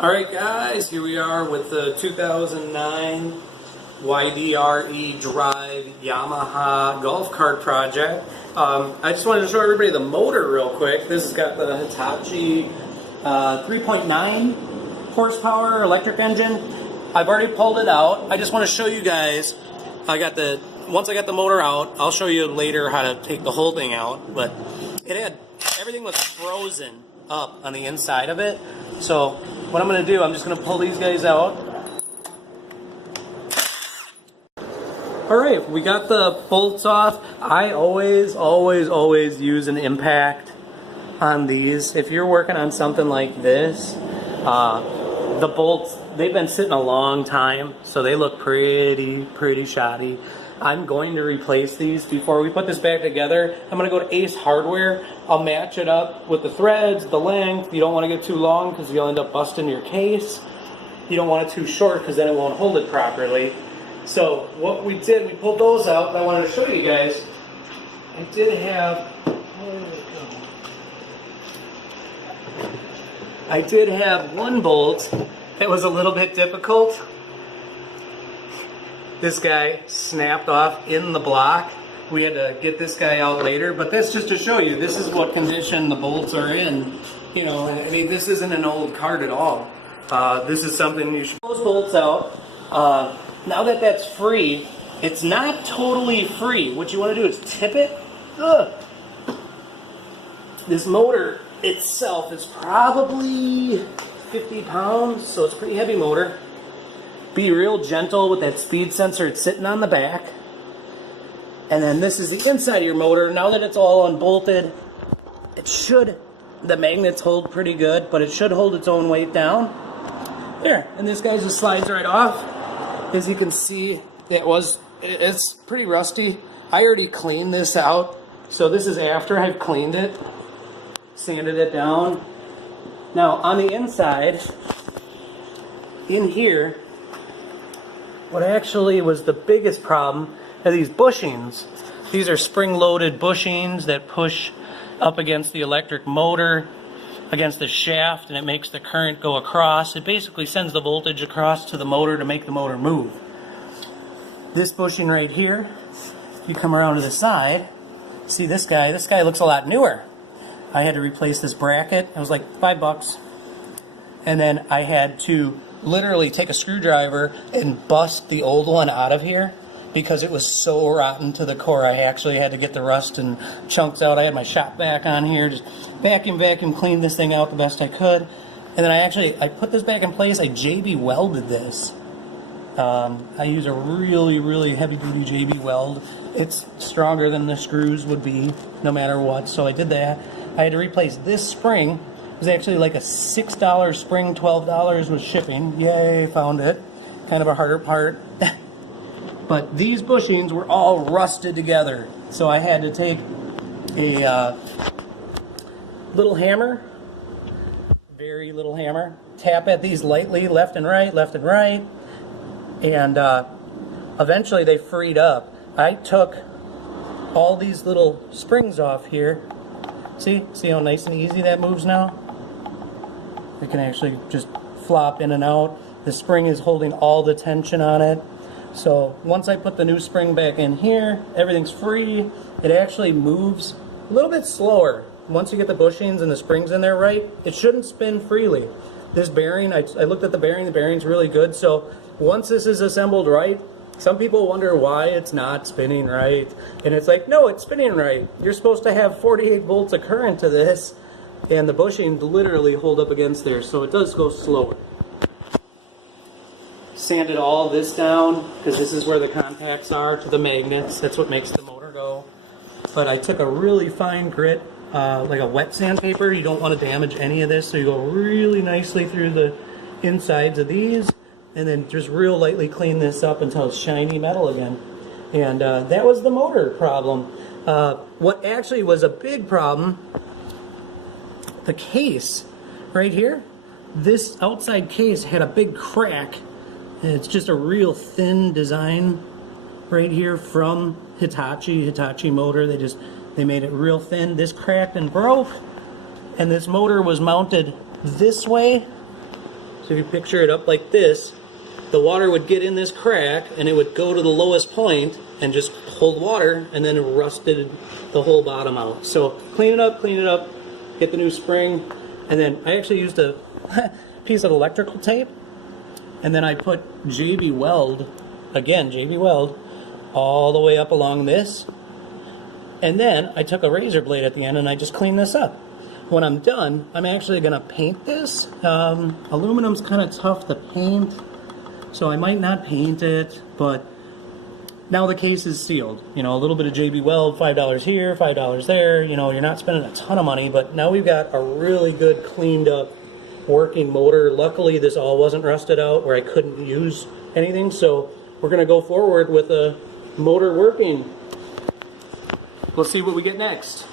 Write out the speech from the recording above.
Alright guys, here we are with the 2009 YDRE Drive Yamaha golf cart project. I just wanted to show everybody the motor real quick. This has got the Hitachi 3.9 horsepower electric engine. I've already pulled it out. I just want to show you guys, once I got the motor out, I'll show you later how to take the whole thing out, but everything was frozen up on the inside of it. So what I'm going to do, I'm just going to pull these guys out. Alright, we got the bolts off. I always use an impact on these. If you're working on something like this, the bolts, they've been sitting a long time, so they look pretty shoddy. I'm going to replace these before we put this back together. I'm going to go to Ace Hardware. I'll match it up with the threads, the length. You don't want to get too long because you'll end up busting your case. You don't want it too short because then it won't hold it properly. So what we did, we pulled those out, and I wanted to show you guys. I did have one bolt that was a little bit difficult. This guy snapped off in the block. We had to get this guy out later, but that's just to show you, this is what condition the bolts are in. You know, I mean, this isn't an old cart at all. This is something you should pull those bolts out. Now that that's free, it's not totally free. What you want to do is tip it. Ugh. This motor itself is probably 50 pounds, so it's a pretty heavy motor. Be real gentle with that speed sensor. It's sitting on the back. And then this is the inside of your motor. Now that it's all unbolted, the magnets hold pretty good, but it should hold its own weight down. There, and this guy just slides right off. As you can see, it's pretty rusty. I already cleaned this out. So this is after I've cleaned it, sanded it down. Now on the inside, in here, what actually was the biggest problem are these bushings. These are spring-loaded bushings that push up against the electric motor, against the shaft, and it makes the current go across. It basically sends the voltage across to the motor to make the motor move. This bushing right here, you come around to the side, see this guy looks a lot newer. I had to replace this bracket. It was like $5. And then I had to literally take a screwdriver and bust the old one out of here because it was so rotten to the core. I actually had to get the rust and chunks out. I had my shop vac on here, just vacuum, cleaned this thing out the best I could. And then I put this back in place. I JB welded this. I use a really heavy duty JB weld. It's stronger than the screws would be no matter what, so I did that. I had to replace this spring. It was actually like a $6 spring, $12 was shipping. Yay, found it. Kind of a harder part. But these bushings were all rusted together. So I had to take a little hammer, very little hammer, tap at these lightly, left and right, and eventually they freed up. I took all these little springs off here. See how nice and easy that moves now? It can actually just flop in and out. The spring is holding all the tension on it. So once I put the new spring back in here, everything's free. It actually moves a little bit slower. Once you get the bushings and the springs in there right, it shouldn't spin freely. This bearing, I looked at the bearing's really good. So once this is assembled right, some people wonder why it's not spinning right. And it's like, no, it's spinning right. You're supposed to have 48 volts of current to this. And the bushings literally hold up against there, so it does go slower. Sanded all this down, because this is where the contacts are to the magnets. That's what makes the motor go. But I took a really fine grit, like a wet sandpaper. You don't want to damage any of this, so you go really nicely through the insides of these, and then just real lightly clean this up until it's shiny metal again. And that was the motor problem. What actually was a big problem, the case right here, this outside case had a big crack. It's just a real thin design right here from Hitachi motor. They made it real thin. This cracked and broke, and this motor was mounted this way So if you picture it up like this, the water would get in this crack and it would go to the lowest point and just hold water, and then it rusted the whole bottom out. So clean it up, get the new spring, and then I actually used a piece of electrical tape, and then I put JB Weld, again JB Weld, all the way up along this, and then I took a razor blade at the end and I just cleaned this up. When I'm done, I'm actually going to paint this. Aluminum's kind of tough to paint, so I might not paint it, but now the case is sealed. You know, a little bit of JB Weld, $5 here, $5 there. You know, you're not spending a ton of money, but now we've got a really good cleaned up working motor. Luckily, this all wasn't rusted out where I couldn't use anything, so we're going to go forward with a motor working. We'll see what we get next.